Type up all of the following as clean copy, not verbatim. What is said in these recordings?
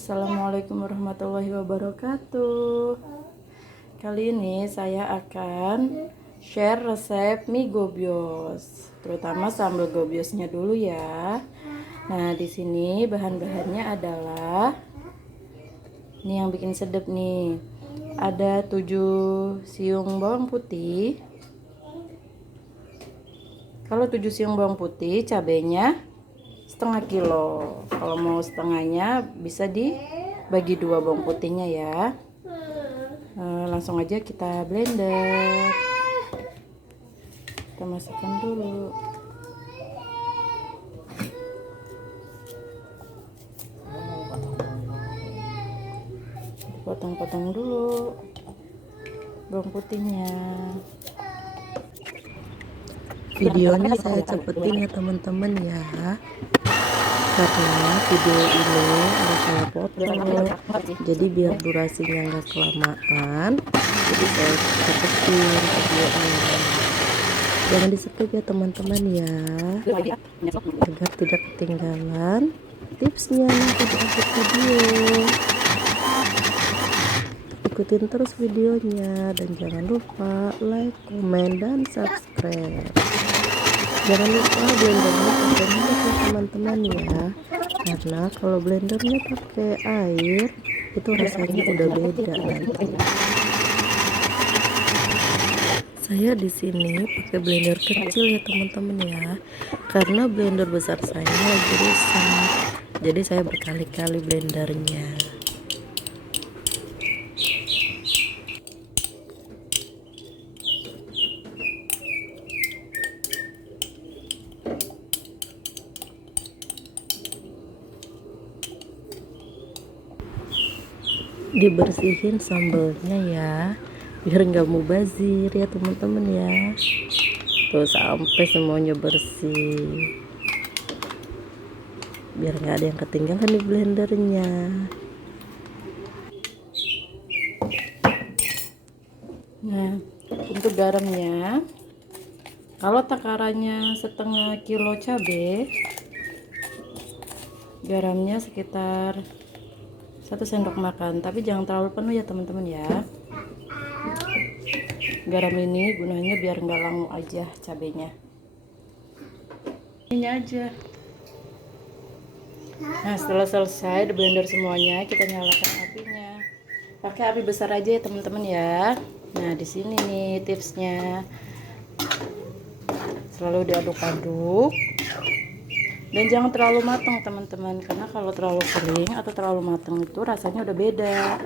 Assalamualaikum warahmatullahi wabarakatuh. Kali ini saya akan share resep mie gobios, terutama sambal gobiosnya dulu ya. Nah, di sini bahan-bahannya adalah ini yang bikin sedap nih. Ada 7 siung bawang putih. Kalau 7 siung bawang putih, cabenya setengah kilo. Kalau mau setengahnya bisa dibagi 2 bawang putihnya ya. Langsung aja kita blender. Kita masukkan dulu. Potong-potong dulu bawang putihnya. Videonya saya cepetin ya teman-teman ya, karena video ini harus saya potong, jadi biar durasinya nggak kelamaan, jadi saya cepetin videonya. Jangan di skip ya teman-teman ya, agar tidak ketinggalan tipsnya nanti di akhir video. Ikutin terus videonya dan jangan lupa like, komen, dan subscribe. Jangan lupa blendernya pakai minyak ya teman-teman ya, karena kalau blendernya pakai air itu rasanya udah beda nanti. Saya di sini pakai blender kecil ya teman-teman ya, karena blender besar saya lagi rusak, jadi saya berkali-kali blendernya. Dibersihin sambelnya ya, biar nggak mubazir ya teman-teman ya. Tuh sampai semuanya bersih, biar nggak ada yang ketinggalan di blendernya. Nah, untuk garamnya, kalau takarannya setengah kilo cabai, garamnya sekitar 1 sendok makan, tapi jangan terlalu penuh ya teman-teman ya. Garam ini gunanya biar nggak langu aja cabenya. Ini aja. Nah, setelah selesai di blender semuanya, kita nyalakan apinya. Pakai api besar aja ya teman-teman ya. Nah, di sini nih tipsnya. Selalu diaduk-aduk. Dan jangan terlalu matang teman-teman, karena kalau terlalu kering atau terlalu matang itu rasanya udah beda.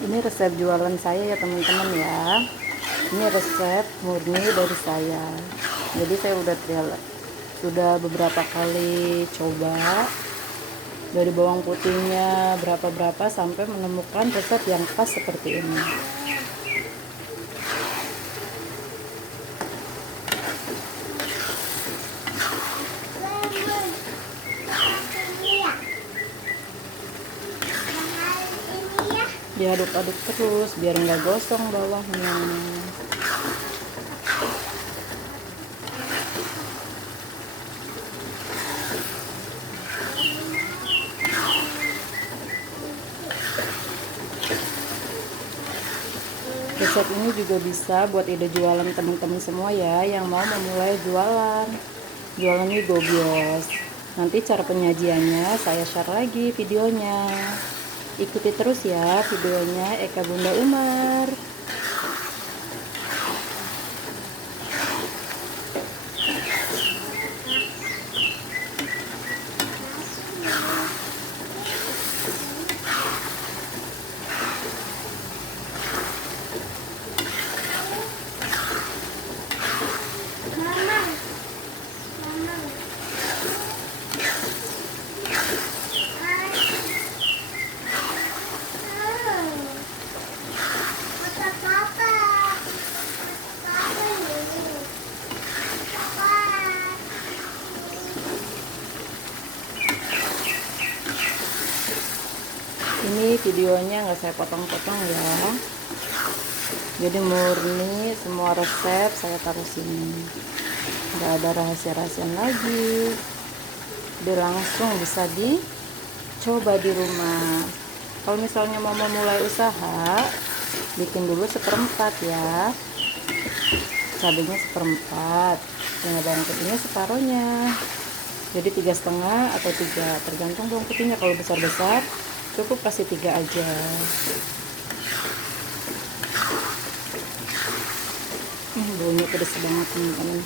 Ini resep jualan saya ya teman-teman ya. Ini resep murni dari saya. Jadi saya sudah beberapa kali coba, dari bawang putihnya berapa sampai menemukan resep yang pas seperti ini. Diaduk-aduk terus biar nggak gosong bawahnya. Resep ini juga bisa buat ide jualan teman-teman semua ya yang mau memulai jualan mie gobios. Nanti cara penyajiannya saya share lagi videonya. Ikuti terus ya videonya Eka Bunda Umar. Ini videonya nggak saya potong-potong ya, jadi murni semua resep saya taruh sini, nggak ada rahasia-rahasian lagi, udah langsung bisa dicoba di rumah. Kalau misalnya mau memulai usaha, bikin dulu seperempat ya, cabenya seperempat, dengan bawang putihnya separohnya, jadi 3,5 atau 3, tergantung bawang putihnya. Kalau besar-besar cukup kasih 3 aja. Baunya pedas banget teman-teman.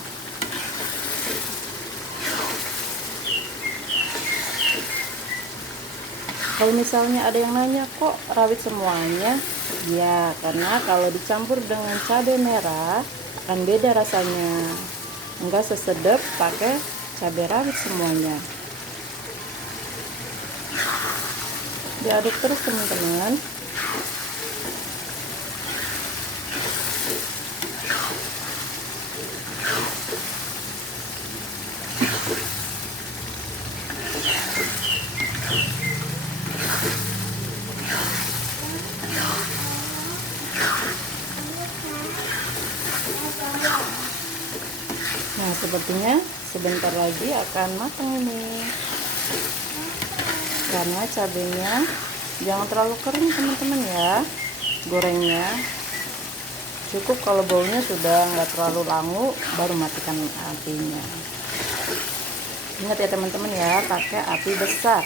Kalau misalnya ada yang nanya kok rawit semuanya, ya karena kalau dicampur dengan cabai merah akan beda rasanya, enggak sesedap pakai cabai rawit semuanya. Diaduk terus teman-teman. Nah, sepertinya sebentar lagi akan matang ini, karena cabenya jangan terlalu kering teman-teman ya, gorengnya cukup kalau baunya sudah nggak terlalu langu baru matikan apinya. Ingat ya teman-teman ya, pakai api besar.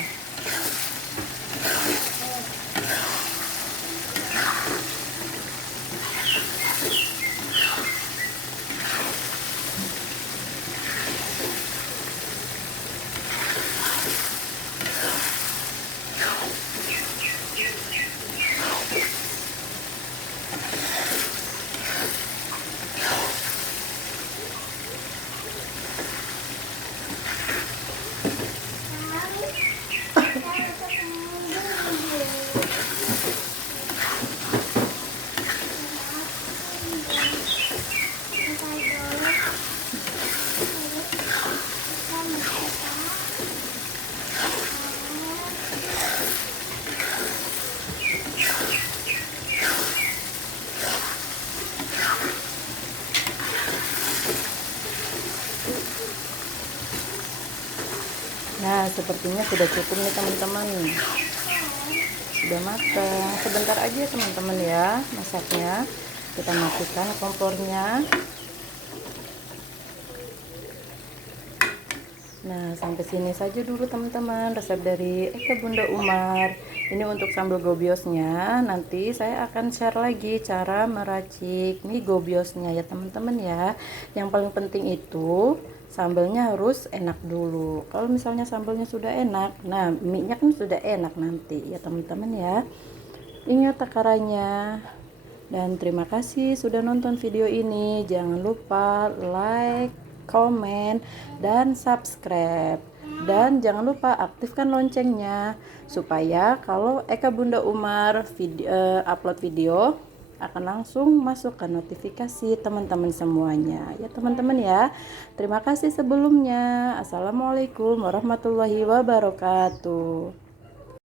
Nah, sepertinya sudah cukup nih teman-teman, sudah matang. Sebentar aja teman-teman ya masaknya. Kita matikan kompornya. Nah, sampai sini saja dulu teman-teman resep dari Eka Bunda Umar. Ini untuk sambal gobiosnya, nanti saya akan share lagi cara meracik mie gobiosnya ya teman-teman ya. Yang paling penting itu sambalnya harus enak dulu. Kalau misalnya sambalnya sudah enak, nah mie-nya kan sudah enak nanti ya teman-teman ya. Ingat takarannya. Dan terima kasih sudah nonton video ini. Jangan lupa like, komen, dan subscribe. Dan jangan lupa aktifkan loncengnya supaya kalau Eka Bunda Umar upload video akan langsung masuk ke notifikasi teman-teman semuanya ya teman-teman ya. Terima kasih sebelumnya. Assalamualaikum warahmatullahi wabarakatuh.